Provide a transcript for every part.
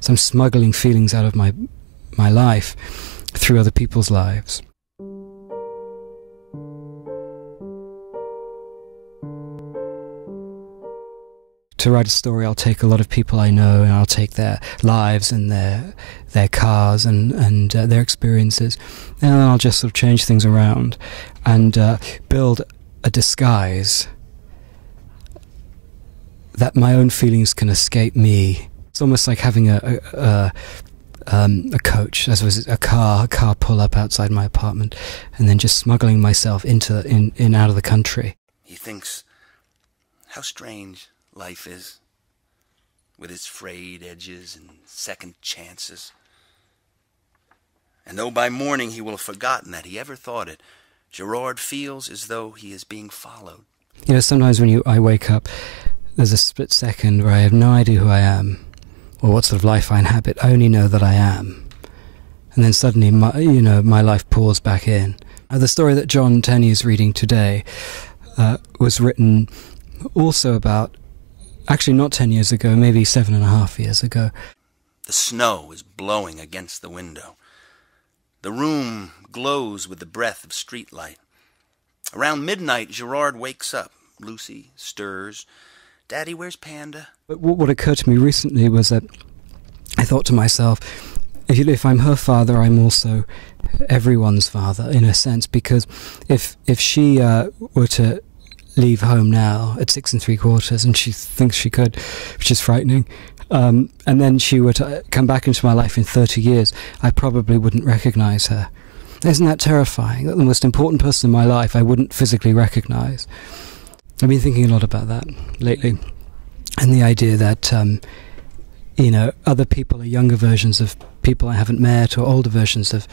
So I'm smuggling feelings out of my life through other people's lives. To write a story, I'll take a lot of people I know, and I'll take their lives and their cars and their experiences, and then I'll just sort of change things around and build a disguise that my own feelings can escape me. It's almost like having a coach, as was a car pull up outside my apartment, and then just smuggling myself in out of the country. He thinks how strange life is, with its frayed edges and second chances. And though by morning he will have forgotten that he ever thought it, Gerard feels as though he is being followed. You know, sometimes when I wake up, there's a split second where I have no idea who I am or what sort of life I inhabit. I only know that I am. And then suddenly, my life pours back in. The story that Jon Tenney is reading today was written also about, actually not 10 years ago, maybe 7.5 years ago. The snow is blowing against the window. The room glows with the breath of street light. Around midnight, Gerard wakes up. Lucy stirs. Daddy, where's Panda? But what occurred to me recently was that I thought to myself, if I'm her father, I'm also everyone's father, in a sense, because if she were to leave home now at 6 3/4, and she thinks she could, which is frightening, and then she were to come back into my life in 30 years, I probably wouldn't recognise her. Isn't that terrifying? That the most important person in my life I wouldn't physically recognise. I've been thinking a lot about that lately, and the idea that other people are younger versions of people I haven't met, or older versions of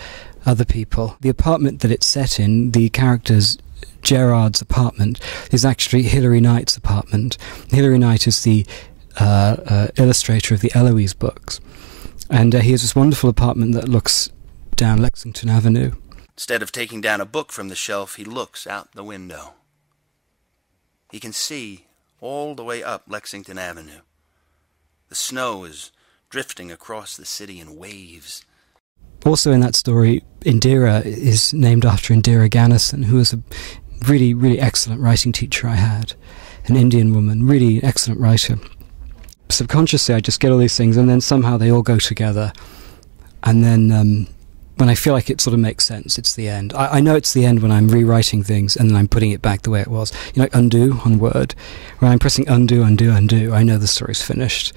other people. The apartment that it's set in, the character's Gerard's apartment, is actually Hilary Knight's apartment. Hilary Knight is the illustrator of the Eloise books, and he has this wonderful apartment that looks down Lexington Avenue. Instead of taking down a book from the shelf, he looks out the window. He can see all the way up Lexington Avenue. The snow is drifting across the city in waves. Also in that story, Indira is named after Indira Ganesen, who was a really, really excellent writing teacher I had, an Indian woman, really excellent writer. Subconsciously, I just get all these things, and then somehow they all go together. And then when I feel like it sort of makes sense, it's the end. I know it's the end when I'm rewriting things and then I'm putting it back the way it was. Like undo on Word. When I'm pressing undo, undo, undo, I know the story's finished.